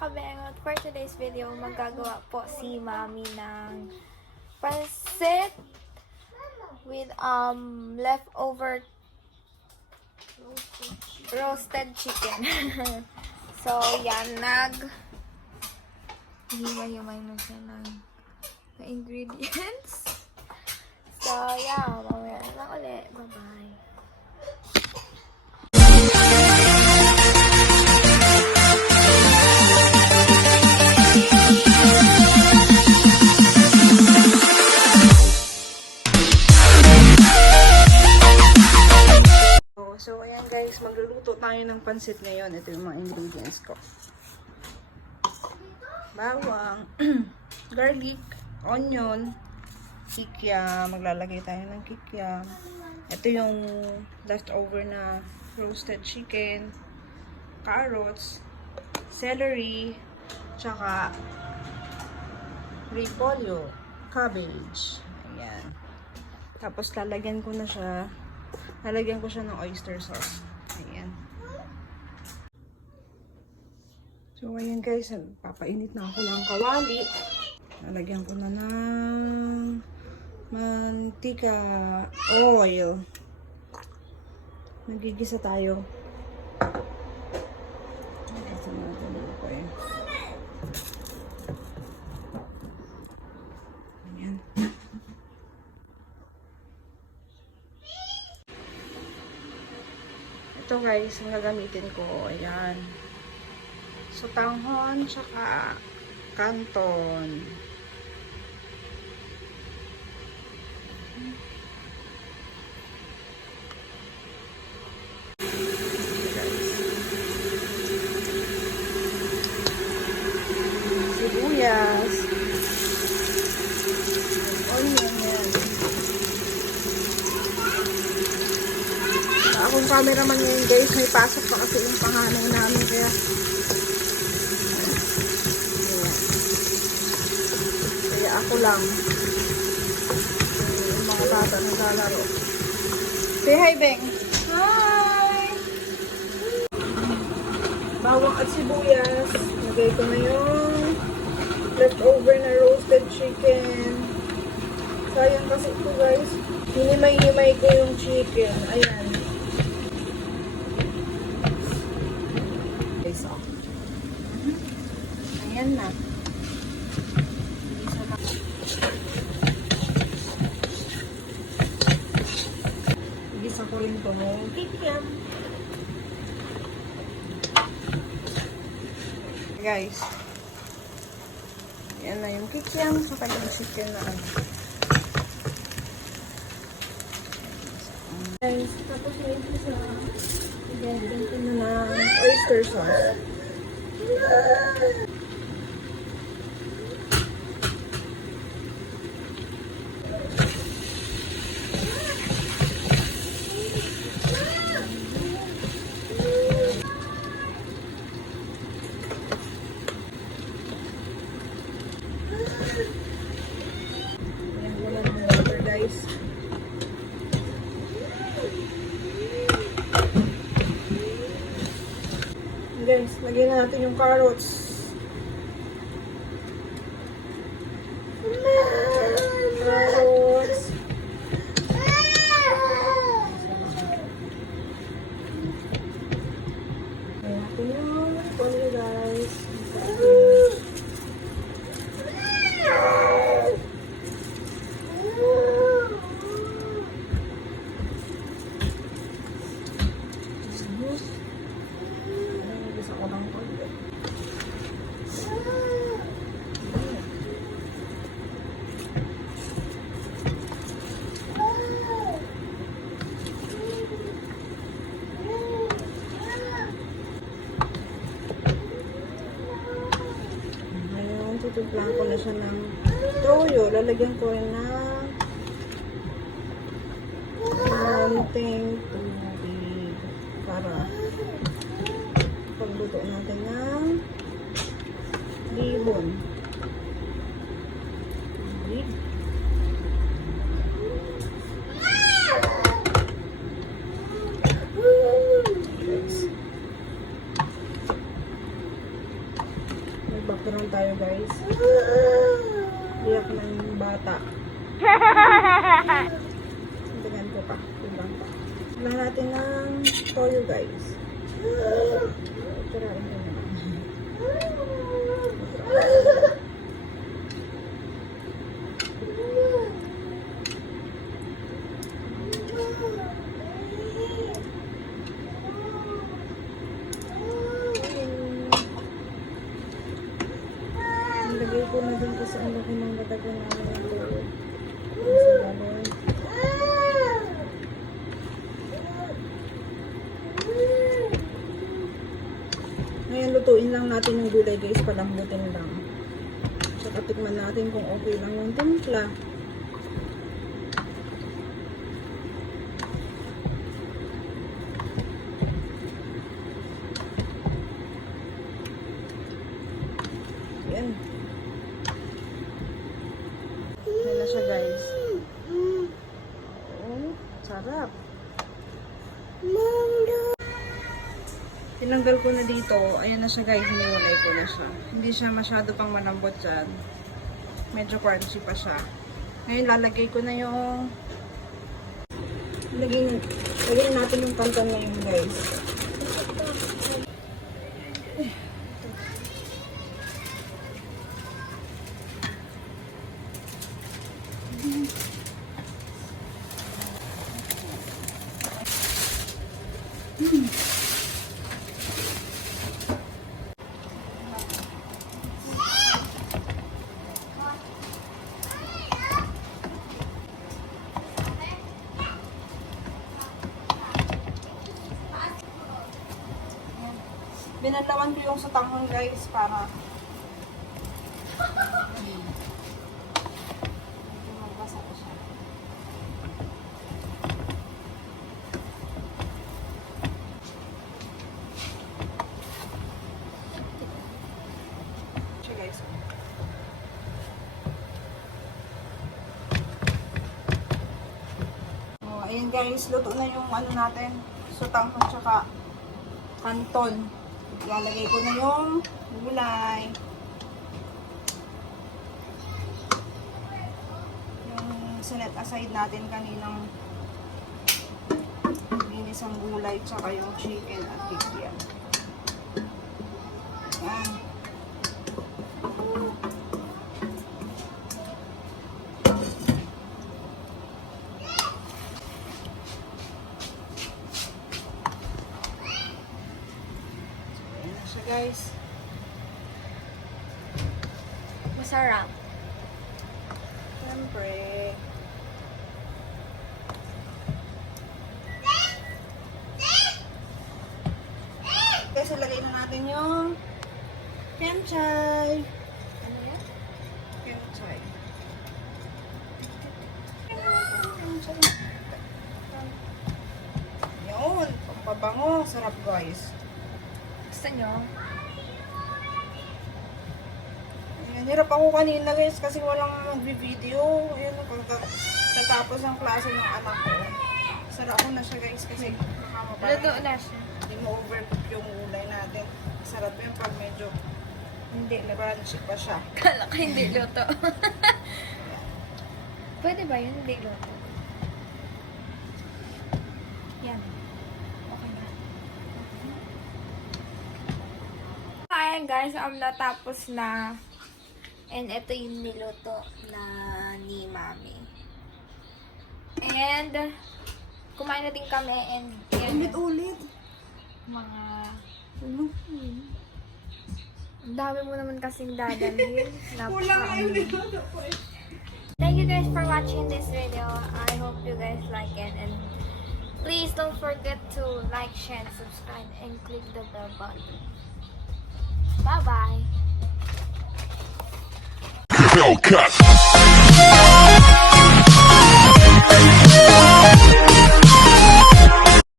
kabengot, for today's video, magagawa po si Mami ng pancit with leftover roasted chicken. So, yan, himay-himay na siya ng ingredients. So, yeah, mamaya na lang ulit. Bye-bye. So, ayan guys, magluluto tayo ng pansit ngayon. Ito yung mga ingredients ko. Bawang, garlic, onion, kikiam. Maglalagay tayo ng kikiam. Ito yung leftover na roasted chicken, carrots, celery, tsaka repolyo, cabbage. Ayan. Tapos lalagyan ko siya ng oyster sauce. Ayan. So, ayan guys, papainit na ako ng kawali. Lalagyan ko na ng mantika, oil. Nagigisa tayo. Nagigisa natin ito eh. Ayan. Ito guys, ang gagamitin ko, ayan. Sotanghon, tsaka canton. Sibuyas. Onion yan. Akong cameraman ngayon guys, may pasok pa kasi yung panganay namin kaya ako lang yung mga bata naglalaro. Say hi, Beng. Hi! Bawang at sibuyas. Lagay ko na yung leftover na roasted chicken. Sayang kasi ito guys. Hinimay-himay ko yung chicken. Ayan. Ayan na. Igisa ko rin ito ng kikiam. Guys. Ayan na yung kikiam. Saka yung chicken na ano. Guys, tapos na ito sa igagawin ko na ng oyster sauce. Ayan, wala ng water guys. Guys, lagyan na natin yung carrots. Carrots. Ayan natin yung repolyo guys. Tutuplan ko na siya ng toyo. Lalagyan ko rin ng konting tubig para pagluto natin ng libon. Tubig. Background tayo guys. Iyak na yung bata. Dagan ko pa. Ibang pa. Lang natin ng toyo guys. Tirain ko naman. Lagay ko na dun kasi ang laki ng matagal namin ng toyo. Sa balon. Ngayon, lutuin lang natin yung gulay guys, palambutin lang. So, tikman natin kung okay lang yung timpla. Yan. Yan na siya guys. Oh, sarap. Tinanggal ko na dito. Ayan na siya guys. Hiniwalay ko na siya. Hindi siya masyado pang malambot dyan. Medyo crunchy pa siya. Ngayon lalagay ko na yung lagyan natin yung kanton ngayon guys. Binalawan ko yung sutanghon guys para mabasa ko siya. Siya guys. Oh, ayan guys, luto na yung ano natin, sutanghon tsaka kanton. Ilalagay ko na yung gulay. Yung sinet aside natin kaninang linis ang gulay tsaka yung chicken at bigyan. Yan. Guys, Masarap. siyempre kasi lagay na natin yung kimchi. Ano yan? Kimchi. Yun, pampabango. Sarap guys. Gusto nyo? Ayan, hirap ako kanina guys kasi walang mag-video. Ayan, tatapos ang klase ng anak ko. Sarap ako na siya guys kasi Luto na siya. hindi mo overcook yung gulay natin. Sarap yun pag medyo Hindi luto. crunchy pa siya. Kala ko hindi luto. Pwede ba yun? Hindi luto. Yan. Okay na. Ayan guys, natapos na. And ito yung niluto na ni Mami. And kumain na din kami and Ulit-ulit. mga ang dami mo naman kasing dadalhin. Napaka-ano. Thank you guys for watching this video. I hope you guys like it and please don't forget to like, share, and subscribe and click the bell button. Bye bye. Hellcat.